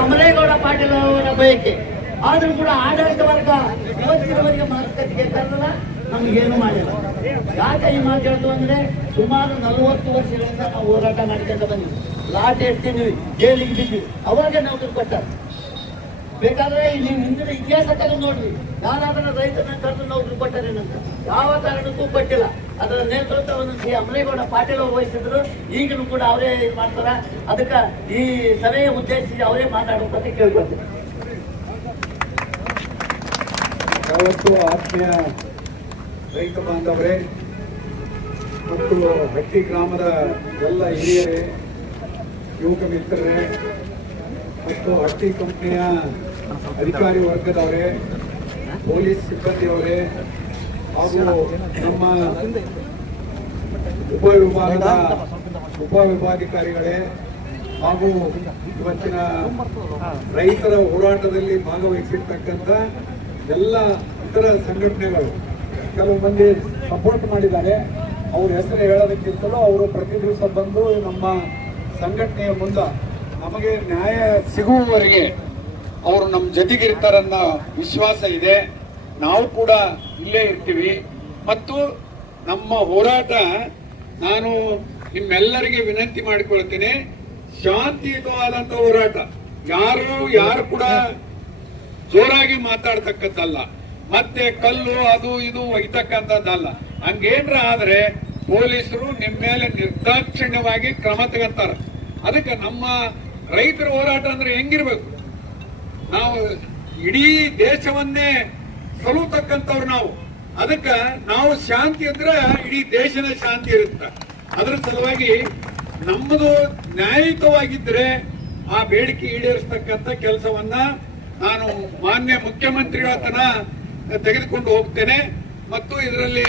ಅಮರೇಗೌಡ ಪಾಟೀಲ್ ಅವರ ಬಯಕೆ. ಆದ್ರೂ ಕೂಡ ಆಡಳಿತ ವರ್ಗ ಇವತ್ತಿನವರೆಗೆ ಮಾತುಕತೆಗೆ ಕರೆದಲ್ಲ, ನಮಗೇನು ಮಾಡಿಲ್ಲ. ಯಾಕೆ ಈ ಮಾತು ಹೇಳ್ತು ಅಂದ್ರೆ, ಸುಮಾರು 40 ವರ್ಷಗಳಿಂದ ನಾವು ಹೋರಾಟ ಮಾಡಿಕೊಂಡು ಬಂದಿದ್ವಿ. ಲಾಟ್ ಎಡ್ತೀವಿ, ಜೈಲಿಗೆ ಬಿದ್ವಿ, ಅವಾಗ ನೌಕರಿ ಕೊಟ್ಟಾರ. ಬೇಕಾದ್ರೆ ನೀವು ಹಿಂದಿನ ಇತಿಹಾಸ ತಗೊಂಡು ನೋಡ್ರಿ, ಯಾರಾದ್ರೂ ರೈತರನ್ನ ಕರೆದು ನೌಕರಿ ಕೊಟ್ಟಾರೇನಂತ. ಯಾವ ಕಾರಣಕ್ಕೂ ಕೊಟ್ಟಿಲ್ಲ. ಅದರ ನೇತೃತ್ವವನ್ನು ಶ್ರೀ ಅಮರೇಗೌಡ ಪಾಟೀಲ್ ಅವರು ವಹಿಸಿದ್ರು. ಈಗಲೂ ಕೂಡ ಅವರೇ ಇದು ಮಾಡ್ತಾರ. ಅದಕ್ಕೆ ಈ ಸಭೆಯ ಉದ್ದೇಶಿಸಿ ಅವರೇ ಮಾತಾಡಬೇಕಂತ ಕೇಳ್ಕೊಳ್ತೀನಿ. ಯಾವತ್ತು ಆತ್ಮೀಯ ರೈತ ಬಾಂಧವರೇ ಮತ್ತು ಹಟ್ಟಿ ಗ್ರಾಮದ ಎಲ್ಲ ಹಿರಿಯರೇ, ಯುವಕ ಮಿತ್ರರೇ ಮತ್ತು ಹಟ್ಟಿ ಕಂಪನಿಯ ಅಧಿಕಾರಿ ವರ್ಗದವರೇ, ಪೊಲೀಸ್ ಸಿಬ್ಬಂದಿಯವರೇ ಹಾಗೂ ನಮ್ಮ ಉಪವಿಭಾಗಾಧಿಕಾರಿಗಳೇ ಹಾಗೂ ಇವತ್ತಿನ ರೈತರ ಹೋರಾಟದಲ್ಲಿ ಭಾಗವಹಿಸಿರ್ತಕ್ಕಂಥ ಎಲ್ಲ ಇತರ ಸಂಘಟನೆಗಳು, ಕೆಲವು ಮಂದಿ ಸಪೋರ್ಟ್ ಮಾಡಿದ್ದಾರೆ. ಅವ್ರ ಹೆಸರು ಹೇಳೋದಕ್ಕಿಂತಲೂ ಅವರು ಪ್ರತಿ ದಿವಸ ಬಂದು ನಮ್ಮ ಸಂಘಟನೆಯ ಮುಂದೆ ನಮಗೆ ನ್ಯಾಯ ಸಿಗುವವರೆಗೆ ಅವರು ನಮ್ಮ ಜೊತೆಗಿರ್ತಾರನ್ನ ವಿಶ್ವಾಸ ಇದೆ. ನಾವು ಕೂಡ ಇಲ್ಲೇ ಇರ್ತೀವಿ. ಮತ್ತು ನಮ್ಮ ಹೋರಾಟ, ನಾನು ನಿಮ್ಮೆಲ್ಲರಿಗೆ ವಿನಂತಿ ಮಾಡಿಕೊಳ್ತೀನಿ, ಶಾಂತಿಯುತವಾದಂತ ಹೋರಾಟ. ಯಾರು ಕೂಡ ಜೋರಾಗಿ ಮಾತಾಡ್ತಕ್ಕಂಥಲ್ಲ, ಮತ್ತೆ ಕಲ್ಲು ಅದು ಇದು ಒಯ್ತಕ್ಕಂಥದ್ದಲ್ಲ. ಹಂಗೇನ್ರ ಆದ್ರೆ ಪೊಲೀಸರು ನಿಮ್ಮ ಮೇಲೆ ನಿರ್ದಾಕ್ಷಿಣ್ಯವಾಗಿ ಕ್ರಮ ತಗೊಂತಾರ. ಅದಕ್ಕೆ ನಮ್ಮ ರೈತರ ಹೋರಾಟ ಅಂದ್ರೆ ಹೆಂಗಿರ್ಬೇಕು, ನಾವು ಇಡೀ ದೇಶವನ್ನೇ ಸಲುತಕ್ಕಂಥವ್ರು ನಾವು. ಅದಕ್ಕೆ ನಾವು ಶಾಂತಿ ಅಂದ್ರೆ ಇಡೀ ದೇಶದ ಶಾಂತಿ ಇರುತ್ತೆ. ಅದರ ಸಲುವಾಗಿ ನಮ್ಮದು ನ್ಯಾಯಯುತವಾಗಿದ್ರೆ ಆ ಬೇಡಿಕೆ ಈಡೇರಿಸತಕ್ಕಂಥ ಕೆಲಸವನ್ನ ನಾನು ಮಾನ್ಯ ಮುಖ್ಯಮಂತ್ರಿಗಳ ತನ ತೆಗೆದುಕೊಂಡು ಹೋಗ್ತೇನೆ. ಮತ್ತು ಇದರಲ್ಲಿ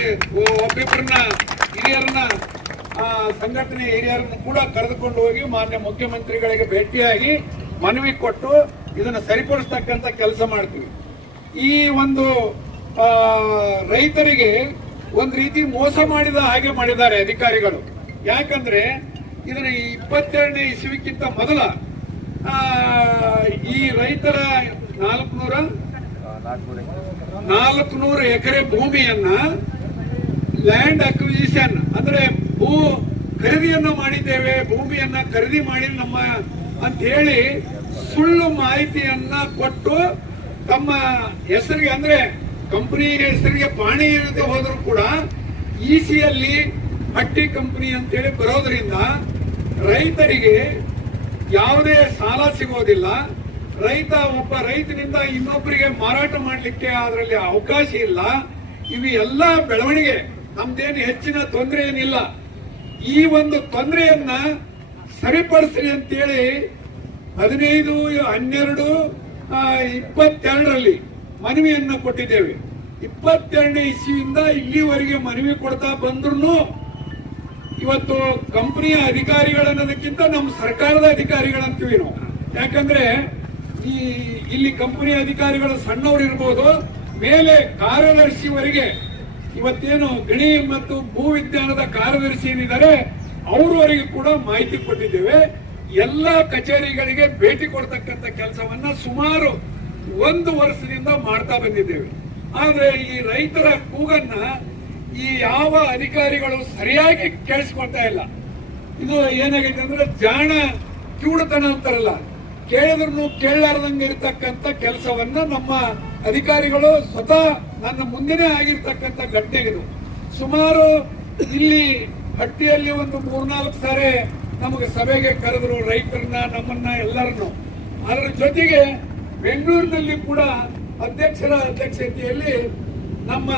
ಒಬ್ಬಿಬ್ಬರನ್ನ ಹಿರಿಯರನ್ನ, ಸಂಘಟನೆ ಹಿರಿಯರನ್ನು ಕೂಡ ಕರೆದುಕೊಂಡು ಹೋಗಿ ಮಾನ್ಯ ಮುಖ್ಯಮಂತ್ರಿಗಳಿಗೆ ಭೇಟಿಯಾಗಿ ಮನವಿ ಕೊಟ್ಟು ಇದನ್ನು ಸರಿಪಡಿಸ್ತಕ್ಕಂಥ ಕೆಲಸ ಮಾಡ್ತೀವಿ. ಈ ಒಂದು ರೈತರಿಗೆ ಒಂದು ರೀತಿ ಮೋಸ ಮಾಡಿದ ಹಾಗೆ ಮಾಡಿದ್ದಾರೆ ಅಧಿಕಾರಿಗಳು. ಯಾಕಂದ್ರೆ ಇದನ್ನ 22ನೇ ಇಸವಿಕ್ಕಿಂತ ಮೊದಲ ಈ ರೈತರ 400 ಎಕರೆ ಭೂಮಿಯನ್ನ ಲ್ಯಾಂಡ್ ಅಕ್ವಿಸಿಷನ್ ಅಂದ್ರೆ ಖರೀದಿಯನ್ನ ಮಾಡಿದ್ದೇವೆ, ಭೂಮಿಯನ್ನ ಖರೀದಿ ಮಾಡಿ ನಮ್ಮ ಅಂತ ಹೇಳಿ ಸುಳ್ಳು ಮಾಹಿತಿಯನ್ನ ಕೊಟ್ಟು ತಮ್ಮ ಹೆಸರಿಗೆ, ಅಂದ್ರೆ ಕಂಪನಿ ಹೆಸರಿಗೆ ಪಾಣಿ ಇರದೆ ಹೋದ್ರು ಕೂಡ ಇಸಿಯಲ್ಲಿ ಹಟ್ಟಿ ಕಂಪನಿ ಅಂತೇಳಿ ಬರೋದ್ರಿಂದ ರೈತರಿಗೆ ಯಾವುದೇ ಸಾಲ ಸಿಗೋದಿಲ್ಲ. ಒಬ್ಬ ರೈತನಿಂದ ಇನ್ನೊಬ್ಬರಿಗೆ ಮಾರಾಟ ಮಾಡಲಿಕ್ಕೆ ಅದರಲ್ಲಿ ಅವಕಾಶ ಇಲ್ಲ. ಇವು ಎಲ್ಲ ಬೆಳವಣಿಗೆ, ನಮ್ದೇನು ಹೆಚ್ಚಿನ ತೊಂದರೆ ಏನಿಲ್ಲ. ಈ ಒಂದು ತೊಂದರೆಯನ್ನ ಸರಿಪಡಿಸ್ರಿ ಅಂತೇಳಿ 15/12/22ರಲ್ಲಿ ಮನವಿಯನ್ನ ಕೊಟ್ಟಿದ್ದೇವೆ. 22ನೇ ಇಸ್ವಿಯಿಂದ ಇಲ್ಲಿವರೆಗೆ ಮನವಿ ಕೊಡ್ತಾ ಬಂದ್ರು ಇವತ್ತು ಕಂಪನಿಯ ಅಧಿಕಾರಿಗಳನ್ನೋದಕ್ಕಿಂತ ನಮ್ಮ ಸರ್ಕಾರದ ಅಧಿಕಾರಿಗಳಂತೀವಿ ನಾವು. ಯಾಕಂದ್ರೆ ಇಲ್ಲಿ ಕಂಪನಿಯ ಅಧಿಕಾರಿಗಳು ಸಣ್ಣವರು ಇರ್ಬೋದು, ಮೇಲೆ ಕಾರ್ಯದರ್ಶಿವರೆಗೆ ಇವತ್ತೇನು ಗಣಿ ಮತ್ತು ಭೂ ವಿಜ್ಞಾನದ ಕಾರ್ಯದರ್ಶಿ ಏನಿದ್ದಾರೆ ಅವರವರೆಗೆ ಕೂಡ ಮಾಹಿತಿ ಕೊಟ್ಟಿದ್ದೇವೆ. ಎಲ್ಲ ಕಚೇರಿಗಳಿಗೆ ಭೇಟಿ ಕೊಡ್ತಕ್ಕಂಥ ಕೆಲಸವನ್ನ ಸುಮಾರು 1 ವರ್ಷದಿಂದ ಮಾಡ್ತಾ ಬಂದಿದ್ದೇವೆ. ಆದ್ರೆ ಈ ರೈತರ ಕೂಗನ್ನ ಈ ಯಾವ ಅಧಿಕಾರಿಗಳು ಸರಿಯಾಗಿ ಕೇಳಿಸ್ಕೊಳ್ತಾ ಇಲ್ಲ. ಇದು ಏನಾಗೈತೆ ಅಂದ್ರೆ ಜಾಣ ಕಿವುಡತನ ಅಂತಾರಲ್ಲ, ಕೇಳಿದ್ರು ಕೇಳಲಾರ್ದಂಗೆ ಇರತಕ್ಕಂಥ ಕೆಲಸವನ್ನ ನಮ್ಮ ಅಧಿಕಾರಿಗಳು ಸ್ವತಃ ನನ್ನ ಮುಂದೆನೇ ಆಗಿರ್ತಕ್ಕಂಥ ಘಟನೆ ಇದು. ಸುಮಾರು ಇಲ್ಲಿ ಹಟ್ಟಿಯಲ್ಲಿ ಒಂದು 3-4 ಸಾರಿ ನಮಗೆ ಸಭೆಗೆ ಕರೆದ್ರು ರೈತರನ್ನ, ನಮ್ಮನ್ನ ಎಲ್ಲರನ್ನು. ಅದರ ಜೊತೆಗೆ ಬೆಂಗಳೂರಿನಲ್ಲಿ ಕೂಡ ಅಧ್ಯಕ್ಷರ ಅಧ್ಯಕ್ಷತೆಯಲ್ಲಿ ನಮ್ಮ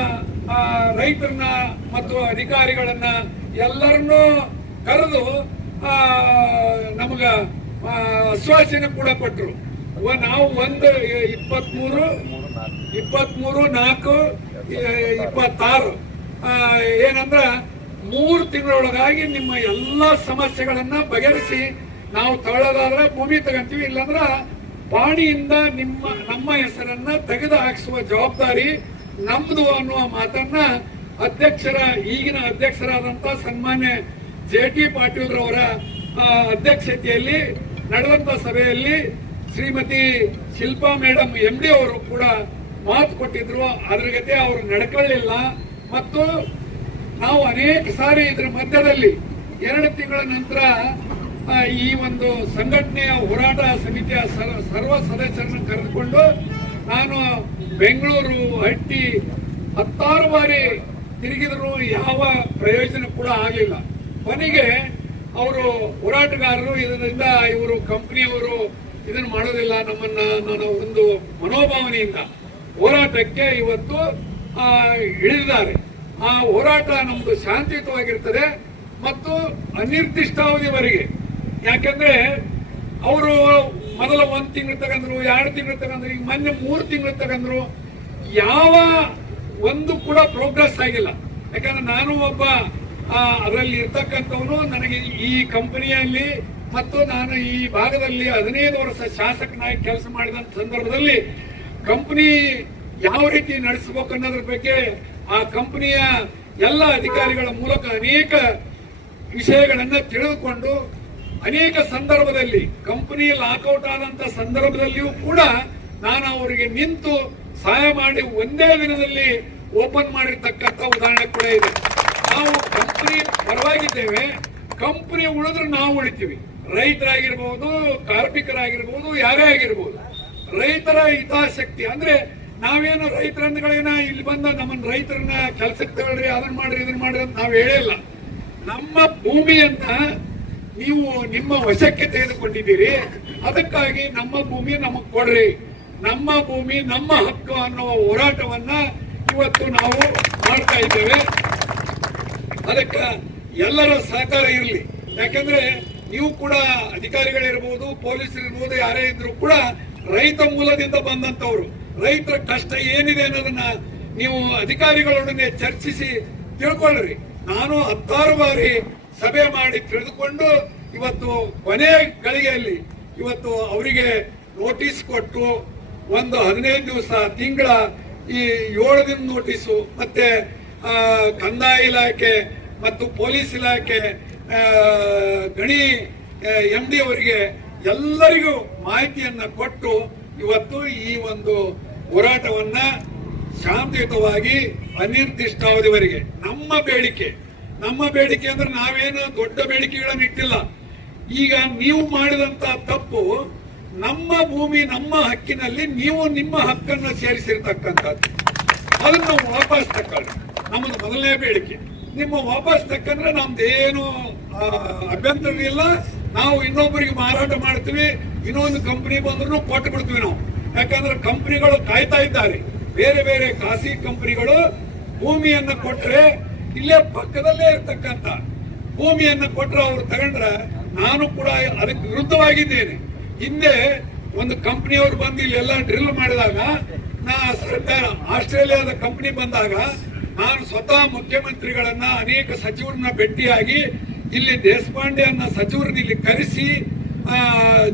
ರೈತರನ್ನ ಮತ್ತು ಅಧಿಕಾರಿಗಳನ್ನ ಎಲ್ಲರನ್ನೂ ಕರೆದು ನಮಗ ಆಶ್ವಾಸನೆ ಕೂಡ ಕೊಟ್ಟರು. ನಾವು 23/4/26 ಏನಂದ್ರ 3 ತಿಂಗಳೊಳಗಾಗಿ ನಿಮ್ಮ ಎಲ್ಲಾ ಸಮಸ್ಯೆಗಳನ್ನ ಬಗೆಹರಿಸಿ ನಾವು ತಗೊಳ್ಳೋದಾದ್ರೆ ಭೂಮಿ ತಗೊಂತೀವಿ, ಇಲ್ಲಾಂದ್ರ ಪಾಣಿಯಿಂದ ನಮ್ಮ ಹೆಸರನ್ನ ತೆಗೆದು ಹಾಕಿಸುವ ಜವಾಬ್ದಾರಿ ನಮ್ದು ಅನ್ನುವ ಮಾತನ್ನ ಈಗಿನ ಅಧ್ಯಕ್ಷರಾದಂತ ಸನ್ಮಾನ್ಯ JT ಪಾಟೀಲ್ ರವರ ಅಧ್ಯಕ್ಷತೆಯಲ್ಲಿ ನಡೆದಂತ ಸಭೆಯಲ್ಲಿ ಶ್ರೀಮತಿ ಶಿಲ್ಪಾ ಮೇಡಮ್ MD ಅವರು ಕೂಡ ಮಾತು ಕೊಟ್ಟಿದ್ರು. ಅದ್ರ ಜೊತೆ ಅವರು ನಡ್ಕೊಳ್ಳಿಲ್ಲ. ಮತ್ತು ನಾವು ಅನೇಕ ಸಾರಿ ಇದ್ರ ಮಧ್ಯದಲ್ಲಿ 2 ತಿಂಗಳ ನಂತರ ಈ ಒಂದು ಸಂಘಟನೆಯ ಹೋರಾಟ ಸಮಿತಿಯ ಸರ್ವ ಸದಸ್ಯರನ್ನು ಕರೆದುಕೊಂಡು ನಾನು ಬೆಂಗಳೂರು ಹಟ್ಟಿ 10 ಬಾರಿ ತಿರುಗಿದ್ರು ಯಾವ ಪ್ರಯೋಜನ ಕೂಡ ಆಗಲಿಲ್ಲ. ಕೊನೆಗೆ ಅವರು ಹೋರಾಟಗಾರರು ಇದರಿಂದ ಇವರು ಕಂಪನಿಯವರು ಇದನ್ನು ಮಾಡೋದಿಲ್ಲ ನಮ್ಮನ್ನ ನನ್ನ ಒಂದು ಮನೋಭಾವನೆಯಿಂದ ಹೋರಾಟಕ್ಕೆ ಇವತ್ತು ಇಳಿದಿದ್ದಾರೆ. ಆ ಹೋರಾಟ ನಮ್ದು ಶಾಂತಿಯುತವಾಗಿರ್ತದೆ ಮತ್ತು ಅನಿರ್ದಿಷ್ಟಾವಧಿವರೆಗೆ. ಯಾಕಂದ್ರೆ ಅವರು ಮೊದಲ 1 ತಿಂಗಳು ತಗೊಂಡ್ರು, 2 ತಿಂಗಳು ತಗೊಂಡ್ರು, ಈಗ ಮೊನ್ನೆ 3 ತಿಂಗಳು ತಗೊಂಡ್ರು. ಯಾವ ಒಂದು ಕೂಡ ಪ್ರೋಗ್ರೆಸ್ ಆಗಿಲ್ಲ. ಯಾಕಂದ್ರೆ ನಾನು ಒಬ್ಬ ಅದರಲ್ಲಿ ಇರ್ತಕ್ಕಂಥವನು. ನನಗೆ ಈ ಕಂಪನಿಯಲ್ಲಿ ಮತ್ತು ನಾನು ಈ ಭಾಗದಲ್ಲಿ 15 ವರ್ಷ ಶಾಸಕನಾಗಿ ಕೆಲಸ ಮಾಡಿದ ಸಂದರ್ಭದಲ್ಲಿ ಕಂಪನಿ ಯಾವ ರೀತಿ ನಡೆಸಬೇಕು ಅನ್ನೋದ್ರ ಬಗ್ಗೆ ಆ ಕಂಪನಿಯ ಎಲ್ಲ ಅಧಿಕಾರಿಗಳ ಮೂಲಕ ಅನೇಕ ವಿಷಯಗಳನ್ನ ತಿಳಿದುಕೊಂಡು ಅನೇಕ ಸಂದರ್ಭದಲ್ಲಿ ಕಂಪನಿ ಲಾಕ್ಔಟ್ ಆದಂತ ಸಂದರ್ಭದಲ್ಲಿಯೂ ಕೂಡ ನಾನು ಅವರಿಗೆ ನಿಂತು ಸಹಾಯ ಮಾಡಿ ಒಂದೇ ದಿನದಲ್ಲಿ ಓಪನ್ ಮಾಡಿರ್ತಕ್ಕಂಥ ಉದಾಹರಣೆ ಕೂಡ ಇದೆ. ನಾವು ಕಂಪನಿ ಪರವಾಗಿದ್ದೇವೆ. ಕಂಪನಿ ಉಳಿದ್ರೆ ನಾವು ಉಳಿತೀವಿ. ರೈತರಾಗಿರ್ಬೋದು, ಕಾರ್ಮಿಕರಾಗಿರ್ಬೋದು, ಯಾರೇ ಆಗಿರ್ಬೋದು. ರೈತರ ಹಿತಾಸಕ್ತಿ ಅಂದ್ರೆ ನಾವೇನು ರೈತರಂದ್ಗಳೇನ ಇಲ್ಲಿ ಬಂದ ನಮ್ಮನ್ನ ರೈತರನ್ನ ಕೆಲಸಕ್ಕೆ ತಗೊಳ್ರಿ, ಅದನ್ನ ಮಾಡ್ರಿ, ಇದನ್ನ ಮಾಡ್ರಿ ಅಂತ ನಾವು ಹೇಳಿಲ್ಲ. ನಮ್ಮ ಭೂಮಿಯನ್ನ ನೀವು ನಿಮ್ಮ ವಶಕ್ಕೆ ತೆಗೆದುಕೊಂಡಿದ್ದೀರಿ. ಅದಕ್ಕಾಗಿ ನಮ್ಮ ಭೂಮಿ ನಮಗ್ ಕೊಡ್ರಿ, ನಮ್ಮ ಭೂಮಿ ನಮ್ಮ ಹಕ್ಕು ಅನ್ನೋ ಹೋರಾಟವನ್ನ ಇವತ್ತು ನಾವು ಮಾಡ್ತಾ ಇದ್ದೇವೆ. ಅದಕ್ಕೆ ಎಲ್ಲರ ಸಹಕಾರ ಇರಲಿ. ಯಾಕಂದ್ರೆ ನೀವು ಕೂಡ ಅಧಿಕಾರಿಗಳಿರ್ಬೋದು, ಪೊಲೀಸರಿರ್ಬೋದು, ಯಾರೇ ಇದ್ರು ಕೂಡ ರೈತ ಮೂಲದಿಂದ ಬಂದಂತವ್ರು. ರೈತರ ಕಷ್ಟ ಏನಿದೆ ಅನ್ನೋದನ್ನ ನೀವು ಅಧಿಕಾರಿಗಳೊಡನೆ ಚರ್ಚಿಸಿ ತಿಳ್ಕೊಳ್ಳ್ರಿ. ನಾನು 10 ಬಾರಿ ಸಭೆ ಮಾಡಿ ತಿಳಿದುಕೊಂಡು ಇವತ್ತು ಕೊನೆ ಗಳಿಗೆಯಲ್ಲಿ ಇವತ್ತು ಅವರಿಗೆ ನೋಟಿಸ್ ಕೊಟ್ಟು ಒಂದು 15 ದಿವಸ, ತಿಂಗಳ ಈ 7 ದಿನ ನೋಟಿಸು, ಮತ್ತೆ ಕಂದಾಯ ಇಲಾಖೆ ಮತ್ತು ಪೊಲೀಸ್ ಇಲಾಖೆ, ಗಣಿ MD ಅವರಿಗೆ ಎಲ್ಲರಿಗೂ ಮಾಹಿತಿಯನ್ನ ಕೊಟ್ಟು ಇವತ್ತು ಈ ಒಂದು ಹೋರಾಟವನ್ನ ಶಾಂತಿಯುತವಾಗಿ ಅನಿರ್ದಿಷ್ಟಾವಧಿವರೆಗೆ ನಮ್ಮ ಬೇಡಿಕೆ ಅಂದ್ರೆ ನಾವೇನು ದೊಡ್ಡ ಬೇಡಿಕೆಗಳನ್ನು ಇಟ್ಟಿಲ್ಲ. ಈಗ ನೀವು ಮಾಡಿದಂತ ತಪ್ಪು, ನಮ್ಮ ಭೂಮಿ ನಮ್ಮ ಹಕ್ಕಿನಲ್ಲಿ ನೀವು ನಿಮ್ಮ ಹಕ್ಕನ್ನು ಸೇರಿಸಿರ್ತಕ್ಕಂಥದ್ದು, ಅದನ್ನು ವಾಪಸ್ ತಕ್ಕೊಳ್ಳಿ. ನಮ್ಮದು ಮೊದಲನೇ ಬೇಡಿಕೆ. ನಿಮ್ಮ ವಾಪಸ್ ತಕ್ಕಂದ್ರೆ ನಮ್ದೇನು ಅಭ್ಯಂತರ ಇಲ್ಲ. ನಾವು ಇನ್ನೊಬ್ಬರಿಗೆ ಮಾರಾಟ ಮಾಡ್ತೀವಿ, ಇನ್ನೊಂದು ಕಂಪನಿ ಬಂದ್ರು ಕೊಟ್ಟು ಬಿಡ್ತೀವಿ ನಾವು. ಯಾಕಂದ್ರೆ ಕಂಪನಿಗಳು ಕಾಯ್ತಾ ಇದ್ದಾರೆ. ಬೇರೆ ಬೇರೆ ಖಾಸಗಿ ಕಂಪನಿಗಳು ಭೂಮಿಯನ್ನ ಕೊಟ್ರೆ, ಇಲ್ಲೇ ಪಕ್ಕದಲ್ಲೇ ಇರ್ತಕ್ಕಂಥ ಭೂಮಿಯನ್ನ ಕೊಟ್ರೆ ಅವ್ರು ತಗೊಂಡ್ರೆ ನಾನು ಕೂಡ ಅದಕ್ಕೆ ವಿರುದ್ಧವಾಗಿದ್ದೇನೆ. ಹಿಂದೆ ಒಂದು ಕಂಪನಿಯವರು ಬಂದು ಇಲ್ಲೆಲ್ಲ ಡ್ರಿಲ್ ಮಾಡಿದಾಗ, ಸರ್ಕಾರ ಆಸ್ಟ್ರೇಲಿಯಾದ ಕಂಪನಿ ಬಂದಾಗ ನಾನು ಸ್ವತಃ ಮುಖ್ಯಮಂತ್ರಿಗಳನ್ನ, ಅನೇಕ ಸಚಿವರನ್ನ ಭೇಟಿಯಾಗಿ ಇಲ್ಲಿ ದೇಶಪಾಂಡೆ ಅನ್ನೋ ಸಚಿವರನ್ನ ಇಲ್ಲಿ ಕರೆಸಿ,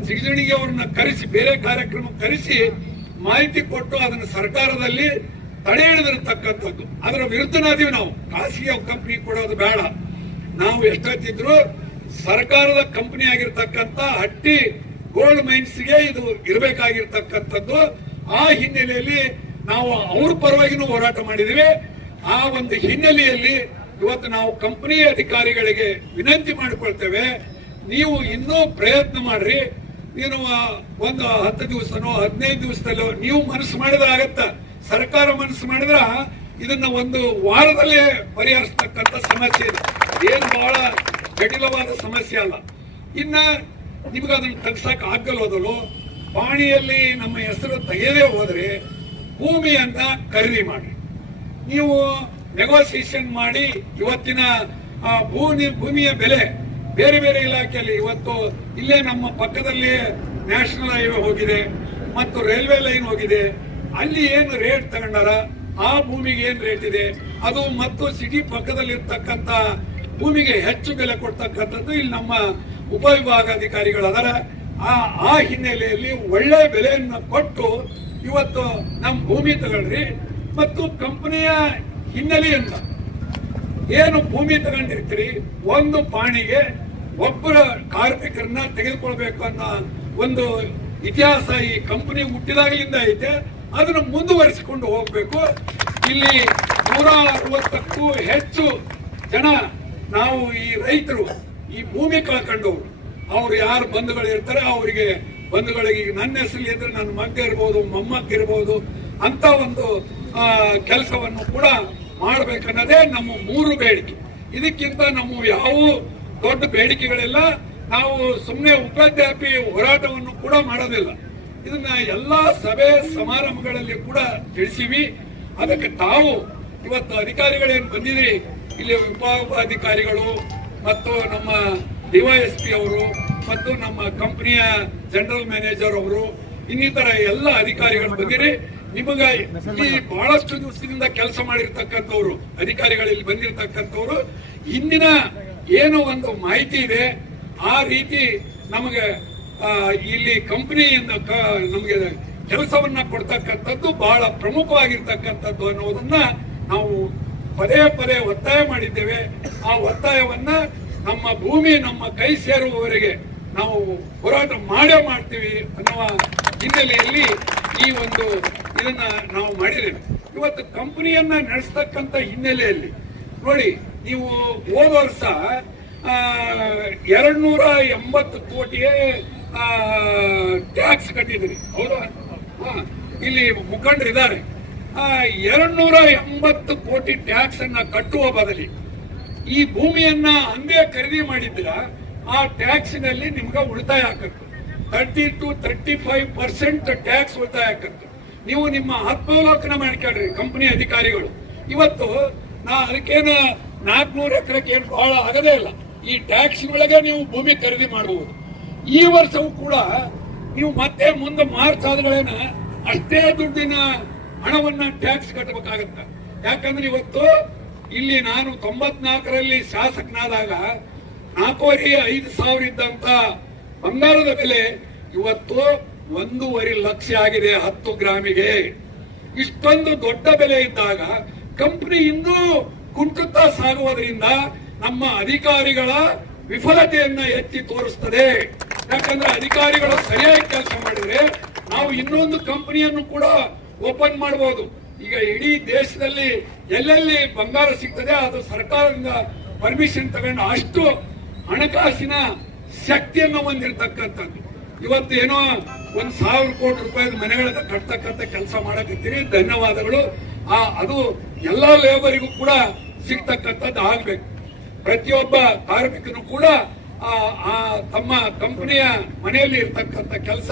ಜಿಗಜಿಣಿಗೆ ಅವ್ರನ್ನ ಕರೆಸಿ, ಬೇರೆ ಕಾರ್ಯಕ್ರಮ ಕರೆಸಿ ಮಾಹಿತಿ ಕೊಟ್ಟು ಅದನ್ನು ಸರ್ಕಾರದಲ್ಲಿ ತಡೆ ಹಿಡಿದಿರ್ತಕ್ಕಂಥದ್ದು. ಅದರ ವಿರುದ್ಧನಾದೀವಿ ನಾವು. ಖಾಸಗಿ ಕಂಪನಿ ಕೊಡೋದು ಬೇಡ. ನಾವು ಎಷ್ಟೊತ್ತಿದ್ರು ಸರ್ಕಾರದ ಕಂಪನಿ ಆಗಿರ್ತಕ್ಕಂಥ ಹಟ್ಟಿ ಗೋಲ್ಡ್ ಮೈನ್ಸ್ಗೆ ಇದು ಇರಬೇಕಾಗಿರ್ತಕ್ಕಂಥದ್ದು. ಆ ಹಿನ್ನೆಲೆಯಲ್ಲಿ ನಾವು ಅವ್ರ ಪರವಾಗಿನೂ ಹೋರಾಟ ಮಾಡಿದ್ವಿ. ಆ ಒಂದು ಹಿನ್ನೆಲೆಯಲ್ಲಿ ಇವತ್ತು ನಾವು ಕಂಪನಿ ಅಧಿಕಾರಿಗಳಿಗೆ ವಿನಂತಿ ಮಾಡಿಕೊಳ್ತೇವೆ, ನೀವು ಇನ್ನೂ ಪ್ರಯತ್ನ ಮಾಡ್ರಿ. ನೀನು ಒಂದು 10 ದಿವಸನೋ 15 ದಿವಸದಲ್ಲೋ ನೀವು ಮನಸ್ಸು ಮಾಡಿದ್ರೆ ಆಗತ್ತ. ಸರ್ಕಾರ ಮನಸ್ಸು ಮಾಡಿದ್ರ ಇದನ್ನ ಒಂದು ವಾರದಲ್ಲೇ ಪರಿಹರಿಸತಕ್ಕಂಥ ಸಮಸ್ಯೆ ಇದೆ. ಏನು ಬಹಳ ಜಟಿಲವಾದ ಸಮಸ್ಯೆ ಅಲ್ಲ. ಇನ್ನ ನಿಮ್ಗೆ ಅದನ್ನು ತಗ್ಸಕ್ ಆಗಲ್ಲೋದಲು ಪಾಣಿಯಲ್ಲಿ ನಮ್ಮ ಹೆಸರು ತೆಗೆಯದೇ ಹೋದ್ರೆ ಭೂಮಿಯನ್ನ ಖರೀದಿ ಮಾಡಿ, ನೀವು ನೆಗೋಸಿಯೇಷನ್ ಮಾಡಿ ಇವತ್ತಿನ ಭೂಮಿಯ ಬೆಲೆ ಬೇರೆ ಬೇರೆ ಇಲಾಖೆಯಲ್ಲಿ ಇವತ್ತು ಇಲ್ಲೇ ನಮ್ಮ ಪಕ್ಕದಲ್ಲಿ ನ್ಯಾಷನಲ್ ಹೈವೇ ಹೋಗಿದೆ ಮತ್ತು ರೈಲ್ವೆ ಲೈನ್ ಹೋಗಿದೆ. ಅಲ್ಲಿ ಏನು ರೇಟ್ ತಗೊಂಡಾರ, ಆ ಭೂಮಿಗೆ ಏನ್ ರೇಟ್ ಇದೆ ಅದು, ಮತ್ತು ಸಿಟಿ ಪಕ್ಕದಲ್ಲಿ ಇರ್ತಕ್ಕಂಥ ಭೂಮಿಗೆ ಹೆಚ್ಚು ಬೆಲೆ ಕೊಡ್ತಕ್ಕಂಥದ್ದು ಇಲ್ಲಿ ನಮ್ಮ ಉಪವಿಭಾಗಾಧಿಕಾರಿಗಳದಾರ. ಆ ಹಿನ್ನೆಲೆಯಲ್ಲಿ ಒಳ್ಳೆ ಬೆಲೆಯನ್ನು ಕೊಟ್ಟು ಇವತ್ತು ನಮ್ಮ ಭೂಮಿ ತಗೊಳ್ರಿ. ಮತ್ತು ಕಂಪನಿಯ ಹಿನ್ನೆಲೆಯಿಂದ ಏನು ಭೂಮಿ ತಗೊಂಡಿರ್ತೀರಿ, ಒಂದು ಪಾಣಿಗೆ ಒಬ್ಬರ ಕಾರ್ಮಿಕರನ್ನ ತೆಗೆದುಕೊಳ್ಬೇಕು ಅನ್ನೋ ಒಂದು ಇತಿಹಾಸ ಈ ಕಂಪನಿ ಹುಟ್ಟಿದಾಗಲಿಂದ ಐತೆ, ಅದನ್ನು ಮುಂದುವರಿಸಿಕೊಂಡು ಹೋಗ್ಬೇಕು. ಇಲ್ಲಿ 160ಕ್ಕೂ ಹೆಚ್ಚು ಜನ ನಾವು ಈ ರೈತರು ಈ ಭೂಮಿ ಕಳ್ಕೊಂಡವ್ರು, ಅವ್ರು ಯಾರು ಬಂಧುಗಳು ಇರ್ತಾರೆ ಅವರಿಗೆ ಬಂಧುಗಳಿಗೆ ನನ್ನ ಹೆಸರು ಇದ್ರೆ ನನ್ನ ಮಗ ಇರ್ಬೋದು, ಮೊಮ್ಮಕ್ಕ ಇರ್ಬೋದು ಅಂತ ಒಂದು ಕೆಲಸವನ್ನು ಕೂಡ ಮಾಡ್ಬೇಕನ್ನೋದೇ ನಮ್ಮ 3 ಬೇಡಿಕೆ. ಇದಕ್ಕಿಂತ ನಮ್ಮ ಯಾವ ದೊಡ್ಡ ಬೇಡಿಕೆಗಳೆಲ್ಲ. ನಾವು ಸುಮ್ಮನೆ ಉಪಾಧ್ಯಾಪಿ ಹೋರಾಟವನ್ನು ಕೂಡ ಮಾಡೋದಿಲ್ಲ. ಇದನ್ನ ಎಲ್ಲಾ ಸಭೆ ಸಮಾರಂಭಗಳಲ್ಲಿ ಕೂಡ ತಿಳಿಸಿವಿ. ಅದಕ್ಕೆ ತಾವು ಇವತ್ತು ಅಧಿಕಾರಿಗಳೇನು ಬಂದಿದ್ರಿ, ಇಲ್ಲಿ ಉಪಾಧಿಕಾರಿಗಳು ಮತ್ತು ನಮ್ಮ DYSP ಅವರು ಮತ್ತು ನಮ್ಮ ಕಂಪನಿಯ ಜನರಲ್ ಮ್ಯಾನೇಜರ್ ಅವರು, ಇನ್ನಿತರ ಎಲ್ಲ ಅಧಿಕಾರಿಗಳು ಬಂದಿರಿ. ನಿಮಗ ಇಲ್ಲಿ ಬಹಳಷ್ಟು ದಿವಸದಿಂದ ಕೆಲಸ ಮಾಡಿರ್ತಕ್ಕಂಥವ್ರು ಅಧಿಕಾರಿಗಳಲ್ಲಿ ಬಂದಿರತಕ್ಕಂಥವ್ರು ಹಿಂದಿನ ಏನು ಒಂದು ಮಾಹಿತಿ ಇದೆ ಆ ರೀತಿ ನಮಗೆ ಇಲ್ಲಿ ಕಂಪನಿಯಿಂದ ನಮಗೆ ಕೆಲಸವನ್ನ ಕೊಡ್ತಕ್ಕಂಥದ್ದು ಬಹಳ ಪ್ರಮುಖವಾಗಿರ್ತಕ್ಕಂಥದ್ದು ಅನ್ನೋದನ್ನ ನಾವು ಪದೇ ಪದೇ ಒತ್ತಾಯ ಮಾಡಿದ್ದೇವೆ. ಆ ಒತ್ತಾಯವನ್ನ ನಮ್ಮ ಭೂಮಿ ನಮ್ಮ ಕೈ ಸೇರುವವರೆಗೆ ನಾವು ಹೋರಾಟ ಮಾಡೇ ಮಾಡ್ತೀವಿ ಅನ್ನುವ ಹಿನ್ನೆಲೆಯಲ್ಲಿ ಈ ಒಂದು ಇದನ್ನ ನಾವು ಮಾಡಿದ್ದೇವೆ. ಇವತ್ತು ಕಂಪನಿಯನ್ನ ನಡೆಸ್ತಕ್ಕಂಥ ಹಿನ್ನೆಲೆಯಲ್ಲಿ ನೋಡಿ, ನೀವು ಹೋದ ವರ್ಷ 280 ಕೋಟಿಗೆ ಟ್ಯಾಕ್ಸ್ ಕಟ್ಟಿದ್ರಿ, ಹೌದಾ? ಇಲ್ಲಿ ಮುಖಂಡರಿದ್ದಾರೆ. 280 ಕೋಟಿ ಟ್ಯಾಕ್ಸ್ ಅನ್ನ ಕಟ್ಟುವ ಬದಲಿ ಈ ಭೂಮಿಯನ್ನ ಅಂದೇ ಖರೀದಿ ಮಾಡಿದ್ರ ಆ ಟ್ಯಾಕ್ಸಿನಲ್ಲಿ ನಿಮ್ಗೆ ಉಳಿತಾಯ ಆಗತ್ತೆ. 30 to 35% ಟ್ಯಾಕ್ಸ್ ಉಳಿತಾಯ ಆಗತ್ತೆ. ನೀವು ನಿಮ್ಮ ಆತ್ಮಾವಲೋಕನ ಮಾಡ್ಕೊಳ್ರಿ ಕಂಪನಿ ಅಧಿಕಾರಿಗಳು. ಇವತ್ತು ಅದಕ್ಕೇನು 400 ಎಕರೆಗೆ ಏನು ಬಹಳ ಆಗದೇ ಇಲ್ಲ. ಈ ಟ್ಯಾಕ್ಸ್ ಒಳಗೆ ನೀವು ಭೂಮಿ ಖರೀದಿ ಮಾಡಬಹುದು. ಈ ವರ್ಷವೂ ಕೂಡ ನೀವು ಮತ್ತೆ ಮುಂದೆ ಮಾರ್ಚ್ ಆದ್ಗಳೇನ ಅಷ್ಟೇ ದುಡ್ಡಿನ ಹಣವನ್ನ ಟ್ಯಾಕ್ಸ್ ಕಟ್ಟಬೇಕಾಗತ್ತ. ಯಾಕಂದ್ರೆ ಇವತ್ತು ಇಲ್ಲಿ ನಾನು 94ರಲ್ಲಿ ಶಾಸಕನಾದಾಗ 4,500 ಸಾವಿರ ಇದ್ದಂತ ಬಂಗಾರದ ಬೆಲೆ ಇವತ್ತು 1.5 ಲಕ್ಷ ಆಗಿದೆ 10 ಗ್ರಾಮಿಗೆ. ಇಷ್ಟೊಂದು ದೊಡ್ಡ ಬೆಲೆ ಇದ್ದಾಗ ಕಂಪನಿ ಇನ್ನೂ ಕುಂಟುತ್ತಾ ಸಾಗುವುದರಿಂದ ನಮ್ಮ ಅಧಿಕಾರಿಗಳ ವಿಫಲತೆಯನ್ನ ಎತ್ತಿ ತೋರಿಸ್ತದೆ. ಯಾಕಂದ್ರೆ ಅಧಿಕಾರಿಗಳು ಸರಿಯಾಗಿ ಕೆಲಸ ಮಾಡಿದ್ರೆ ನಾವು ಇನ್ನೊಂದು ಕಂಪನಿಯನ್ನು ಕೂಡ ಓಪನ್ ಮಾಡಬಹುದು. ಈಗ ಇಡೀ ದೇಶದಲ್ಲಿ ಎಲ್ಲೆಲ್ಲಿ ಬಂಗಾರ ಸಿಗ್ತದೆ ಅದು ಸರ್ಕಾರದಿಂದ ಪರ್ಮಿಷನ್ ತಗೊಂಡು ಅಷ್ಟು ಹಣಕಾಸಿನ ಶಕ್ತಿಯನ್ನು ಹೊಂದಿರತಕ್ಕಂಥದ್ದು. ಇವತ್ತು ಏನೋ 1,000 ಕೋಟಿ ರೂಪಾಯಿ ಮನೆಗಳನ್ನ ಕಟ್ತಕ್ಕಂಥ ಕೆಲಸ ಮಾಡಕತ್ತೀರಿ, ಧನ್ಯವಾದಗಳು. ಅದು ಎಲ್ಲ ಲೇಬರಿಗೂ ಕೂಡ ಸಿಗ್ತಕ್ಕಂಥದ್ದು ಆಗ್ಬೇಕು. ಪ್ರತಿಯೊಬ್ಬ ಕಾರ್ಮಿಕನು ಕೂಡ ತಮ್ಮ ಕಂಪನಿಯ ಮನೆಯಲ್ಲಿ ಇರ್ತಕ್ಕಂಥ ಕೆಲಸ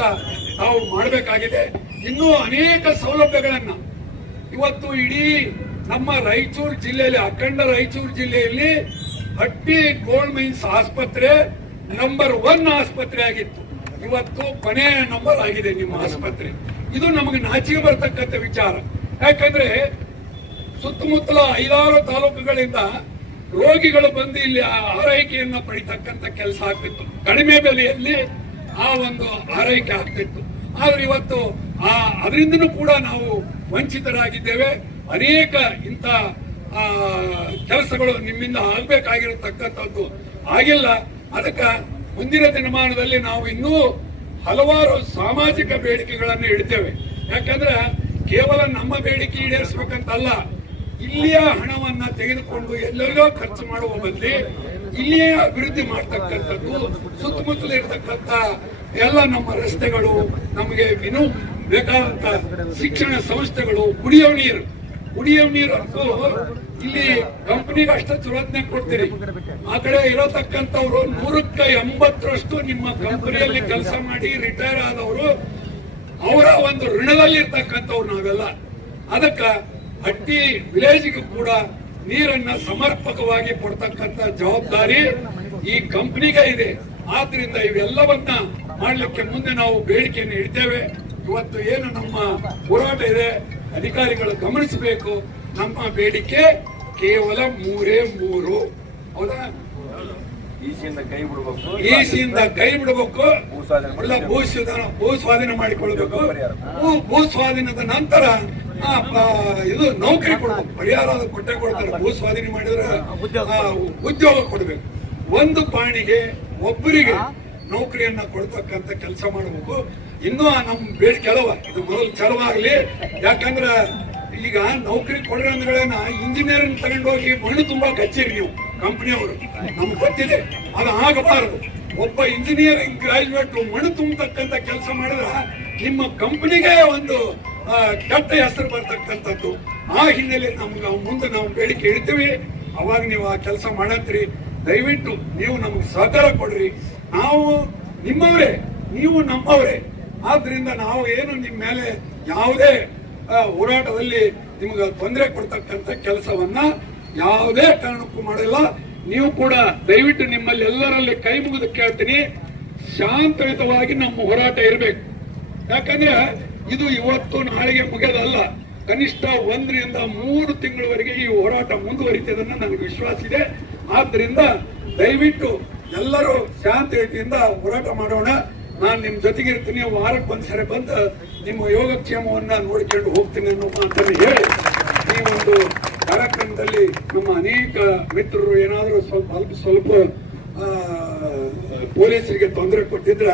ತಾವು ಮಾಡಬೇಕಾಗಿದೆ. ಇನ್ನೂ ಅನೇಕ ಸೌಲಭ್ಯಗಳನ್ನ ಇವತ್ತು ಇಡೀ ನಮ್ಮ ರಾಯಚೂರು ಜಿಲ್ಲೆಯಲ್ಲಿ, ಅಖಂಡ ರಾಯಚೂರು ಜಿಲ್ಲೆಯಲ್ಲಿ ಹಟ್ಟಿ ಗೋಲ್ಡ್ ಮೈನ್ಸ್ ಆಸ್ಪತ್ರೆ ನಂಬರ್ 1 ಆಸ್ಪತ್ರೆ ಆಗಿತ್ತು. ಇವತ್ತು ಕೊನೆಯ ನಂಬರ್ ಆಗಿದೆ ನಿಮ್ಮ ಆಸ್ಪತ್ರೆ. ಇದು ನಮಗೆ ನಾಚಿಕೆ ಬರ್ತಕ್ಕಂಥ ವಿಚಾರ. ಯಾಕಂದ್ರೆ ಸುತ್ತಮುತ್ತಲ 5-6 ತಾಲೂಕುಗಳಿಂದ ರೋಗಿಗಳು ಬಂದು ಇಲ್ಲಿ ಆರೈಕೆಯನ್ನ ಪಡಿತಕ್ಕಂಥ ಕೆಲಸ ಆಗ್ತಿತ್ತು. ಕಡಿಮೆ ಬೆಲೆಯಲ್ಲಿ ಆ ಒಂದು ಆರೈಕೆ ಆಗ್ತಿತ್ತು. ಆದ್ರೆ ಇವತ್ತು ಅದರಿಂದನೂ ಕೂಡ ನಾವು ವಂಚಿತರಾಗಿದ್ದೇವೆ. ಅನೇಕ ಇಂಥ ಕೆಲಸಗಳು ನಿಮ್ಮಿಂದ ಆಗ್ಬೇಕಾಗಿರತಕ್ಕಂಥದ್ದು ಆಗಿಲ್ಲ. ಅದಕ್ಕೆ ಮುಂದಿನ ದಿನಮಾನದಲ್ಲಿ ನಾವು ಇನ್ನೂ ಹಲವಾರು ಸಾಮಾಜಿಕ ಬೇಡಿಕೆಗಳನ್ನು ಇಡ್ತೇವೆ. ಯಾಕಂದ್ರೆ ಕೇವಲ ನಮ್ಮ ಬೇಡಿಕೆ ಈಡೇರಿಸಬೇಕಂತಲ್ಲ, ಇಲ್ಲಿಯ ಹಣವನ್ನ ತೆಗೆದುಕೊಂಡು ಎಲ್ಲೆಲ್ಲೋ ಖರ್ಚು ಮಾಡುವ ಬದಲಿ ಇಲ್ಲಿಯೇ ಅಭಿವೃದ್ಧಿ ಮಾಡ್ತಕ್ಕಂಥದ್ದು, ಸುತ್ತಮುತ್ತಲು ಇರತಕ್ಕಂಥ ಎಲ್ಲ ನಮ್ಮ ರಸ್ತೆಗಳು, ನಮಗೆ ಇನ್ನೂ ಬೇಕಾದಂತ ಶಿಕ್ಷಣ ಸಂಸ್ಥೆಗಳು, ಕುಡಿಯೋ ನೀರಂತೂ ಇಲ್ಲಿ ಕಂಪನಿಗೆ ಅಷ್ಟು ಚುಲೋತ್ನೆ ಕೊಡ್ತೀರಿ. ಆ ಕಡೆ ಇರತಕ್ಕಂಥವ್ರು 100ಕ್ಕೆ 80ರಷ್ಟು ನಿಮ್ಮ ಕಂಪನಿಯಲ್ಲಿ ಕೆಲಸ ಮಾಡಿ ರಿಟೈರ್ ಆದವರು ಅವರ ಒಂದು ಋಣದಲ್ಲಿ ಇರ್ತಕ್ಕಂಥವ್ರು ನಾವೆಲ್ಲ. ಅದಕ್ಕ ಹಟ್ಟಿ ವಿಲೇಜ್ಗೂ ಕೂಡ ನೀರನ್ನ ಸಮರ್ಪಕವಾಗಿ ಕೊಡ್ತಕ್ಕಂಥ ಜವಾಬ್ದಾರಿ ಈ ಕಂಪನಿಗೆ ಇದೆ. ಆದ್ರಿಂದ ಇವೆಲ್ಲವನ್ನ ಮಾಡ್ಲಿಕ್ಕೆ ಮುಂದೆ ನಾವು ಬೇಡಿಕೆಯನ್ನು ಇಡ್ತೇವೆ. ಇವತ್ತು ಏನು ನಮ್ಮ ಹೋರಾಟ ಇದೆ ಅಧಿಕಾರಿಗಳು ಗಮನಿಸಬೇಕು. ನಮ್ಮ ಬೇಡಿಕೆ ಕೇವಲ 3 ಹೌದಾ? ಈಸಿಯಿಂದ ಕೈ ಬಿಡಬೇಕು, ಭೂ ಸ್ವಾಧೀನ ಮಾಡಿಕೊಳ್ಬೇಕು. ಭೂ ಸ್ವಾಧೀನದ ನಂತರ ಇದು ನೌಕರಿ ಕೊಡ್ಬೇಕು. ಪರಿಹಾರ ಕೊಟ್ಟೆ ಕೊಡ್ತಾರೆ. ಭೂ ಸ್ವಾಧೀನ ಮಾಡಿದ್ರೆ ಉದ್ಯೋಗ ಕೊಡ್ಬೇಕು. ಒಂದು ಪಾಣಿಗೆ ಒಬ್ಬರಿಗೆ ನೌಕರಿಯನ್ನ ಕೊಡ್ತಕ್ಕಂಥ ಕೆಲಸ ಮಾಡಬೇಕು. ಇನ್ನೂ ನಮ್ಮ ಬೇಡಿಕೆ ಅದಾವ. ಇದು ಮೊದಲು ಚಾಲುವಾಗಲಿ. ಯಾಕಂದ್ರೆ ಈಗ ನೌಕರಿ ಕೊಡ್ರಿ ಅಂದ್ಗಳೇನ ಇಂಜಿನಿಯರ್ ತಗೊಂಡೋಗಿ ಮಣ್ಣು ತುಂಬಾ ಹಚ್ಚಿರಿ ನೀವು ಕಂಪನಿಯವರು, ನಮ್ಗೆ ಗೊತ್ತಿದೆ. ಅದು ಆಗಬಾರದು. ಒಬ್ಬ ಇಂಜಿನಿಯರಿಂಗ್ ಗ್ರಾಜುಯೇಟ್ ಮಣ್ಣು ತುಂಬತಕ್ಕಂಥ ಕೆಲಸ ಮಾಡಿದ್ರೆ ನಿಮ್ಮ ಕಂಪನಿಗೆ ಒಂದು ಕೆಟ್ಟ ಹೆಸರು ಬರ್ತಕ್ಕಂಥದ್ದು. ಆ ಹಿನ್ನೆಲೆ ನಮ್ಗೆ ಮುಂದೆ ನಾವು ಬೇಡಿಕೆ ಇಡ್ತೀವಿ. ಅವಾಗ ನೀವು ಆ ಕೆಲಸ ಮಾಡತ್ರಿ. ದಯವಿಟ್ಟು ನೀವು ನಮ್ಗೆ ಸಹಕಾರ ಕೊಡ್ರಿ. ನಾವು ನಿಮ್ಮವರೇ, ನೀವು ನಮ್ಮವರೇ. ಆದ್ರಿಂದ ನಾವು ಏನು ನಿಮ್ಮ ಮೇಲೆ ಯಾವುದೇ ಹೋರಾಟದಲ್ಲಿ ನಿಮ್ಗೆ ತೊಂದರೆ ಕೊಡ್ತಕ್ಕಂಥ ಕೆಲಸವನ್ನ ಯಾವುದೇ ಕಾರಣಕ್ಕೂ ಮಾಡಿಲ್ಲ. ನೀವು ಕೂಡ ದಯವಿಟ್ಟು ನಿಮ್ಮಲ್ಲಿ ಎಲ್ಲರಲ್ಲಿ ಕೈ ಮುಗಿದು ಕೇಳ್ತೀನಿ, ಶಾಂತಯುತವಾಗಿ ನಮ್ಮ ಹೋರಾಟ ಇರಬೇಕು. ಯಾಕಂದ್ರೆ ಇದು ಇವತ್ತು ನಾಳೆಗೆ ಮುಗಿಯೋದಲ್ಲ. ಕನಿಷ್ಠ 1 ರಿಂದ 3 ತಿಂಗಳವರೆಗೆ ಈ ಹೋರಾಟ ಮುಂದುವರಿತದೆ ಅನ್ನೋ ನನಗೆ ವಿಶ್ವಾಸ ಇದೆ. ಆದ್ರಿಂದ ದಯವಿಟ್ಟು ಎಲ್ಲರೂ ಶಾಂತಯುತಿಯಿಂದ ಹೋರಾಟ ಮಾಡೋಣ. ನಾನು ನಿಮ್ ಜೊತೆಗಿರ್ತೀನಿ. ವಾರಕ್ಕೆ ಒಂದ್ಸರಿ ಬಂದು ನಿಮ್ಮ ಯೋಗಕ್ಷೇಮವನ್ನ ನೋಡ್ಕೊಂಡು ಹೋಗ್ತೀನಿ ಅನ್ನೋ ಮಾತನ್ನು ಹೇಳಿ, ಈ ಒಂದು ಕಾರ್ಯಕ್ರಮದಲ್ಲಿ ನಮ್ಮ ಅನೇಕ ಮಿತ್ರರು ಏನಾದರೂ ಸ್ವಲ್ಪ ಪೊಲೀಸರಿಗೆ ತೊಂದರೆ ಕೊಟ್ಟಿದ್ರ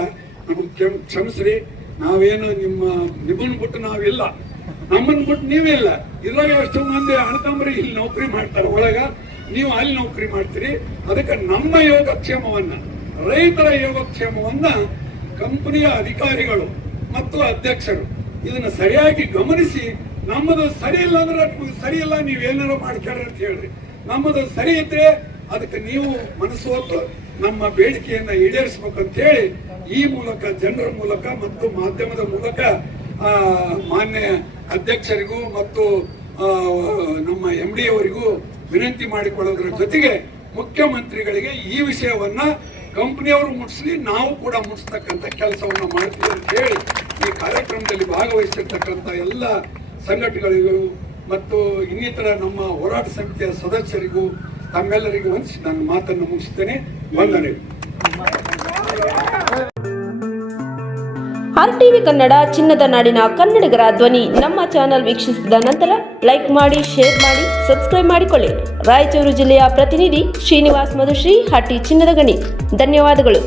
ನಮಗೆ ಕ್ಷಮಿಸ್ರಿ. ನಾವೇನು ನಿಮ್ಮನ್ನ ಬಿಟ್ಟು ನಾವಿಲ್ಲ, ನಮ್ಮನ್ನ ಬಿಟ್ಟು ನೀವಿಲ್ಲ. ಇದ್ರಾಗ ಎಷ್ಟೋ ಮಂದಿ ಅಣ್ಣತಮ್ಮರಿ ಇಲ್ಲಿ ನೌಕರಿ ಮಾಡ್ತಾರೆ ಒಳಗ, ನೀವು ಅಲ್ಲಿ ನೌಕರಿ ಮಾಡ್ತೀರಿ. ಅದಕ್ಕೆ ನಮ್ಮ ಯೋಗಕ್ಷೇಮವನ್ನ, ರೈತರ ಯೋಗಕ್ಷೇಮವನ್ನ ಕಂಪನಿಯ ಅಧಿಕಾರಿಗಳು ಮತ್ತು ಅಧ್ಯಕ್ಷರು ಇದನ್ನ ಸರಿಯಾಗಿ ಗಮನಿಸಿ, ನಮ್ಮದು ಸರಿ ಇಲ್ಲ ಅಂದ್ರೆ ಸರಿ ಇಲ್ಲ, ನೀವೇನಾರು ಮಾಡ್ಕೊಳ್ರಿ ಅಂತ ಹೇಳ್ರಿ. ನಮ್ಮದು ಸರಿ ಇದ್ರೆ ಅದಕ್ಕೆ ನೀವು ಮನಸ್ಸು ಹೊತ್ತು ನಮ್ಮ ಬೇಡಿಕೆಯನ್ನ ಈಡೇರಿಸಬೇಕಂತ ಹೇಳಿ ಈ ಮೂಲಕ, ಜನರ ಮೂಲಕ ಮತ್ತು ಮಾಧ್ಯಮದ ಮೂಲಕ ಮಾನ್ಯ ಅಧ್ಯಕ್ಷರಿಗೂ ಮತ್ತು ನಮ್ಮ MD ಅವರಿಗೂ ವಿನಂತಿ ಮಾಡಿಕೊಳ್ಳೋದ್ರ ಜೊತೆಗೆ ಮುಖ್ಯಮಂತ್ರಿಗಳಿಗೆ ಈ ವಿಷಯವನ್ನ ಕಂಪನಿಯವರು ಮುಟ್ಟಿಸ್ಲಿ, ನಾವು ಕೂಡ ಮುಟ್ಟಿಸ್ತಕ್ಕಂಥ ಕೆಲಸವನ್ನು ಮಾಡ್ತೀವಿ ಅಂತ ಹೇಳಿ ಈ ಕಾರ್ಯಕ್ರಮದಲ್ಲಿ ಭಾಗವಹಿಸಿರ್ತಕ್ಕಂಥ ಎಲ್ಲ ಸಂಘಟನೆಗಳಿಗೂ ಮತ್ತು ಇನ್ನಿತರ ನಮ್ಮ ಹೋರಾಟ ಸಮಿತಿಯ ಸದಸ್ಯರಿಗೂ ತಮ್ಮೆಲ್ಲರಿಗೂ ವಂದಿಸಿ ನನ್ನ ಮಾತನ್ನು ಮುಗಿಸ್ತೇನೆ. ವಂದನೆಗಳು. RTV ಕನ್ನಡ, ಚಿನ್ನದ ನಾಡಿನ ಕನ್ನಡಿಗರ ಧ್ವನಿ. ನಮ್ಮ ಚಾನೆಲ್ ವೀಕ್ಷಿಸಿದ ನಂತರ ಲೈಕ್ ಮಾಡಿ, ಶೇರ್ ಮಾಡಿ, ಸಬ್ಸ್ಕ್ರೈಬ್ ಮಾಡಿಕೊಳ್ಳಿ. ರಾಯಚೂರು ಜಿಲ್ಲೆಯ ಪ್ರತಿನಿಧಿ ಶ್ರೀನಿವಾಸ್ ಮಧುಶ್ರೀ, ಹಟ್ಟಿ ಚಿನ್ನದ ಗಣಿ. ಧನ್ಯವಾದಗಳು.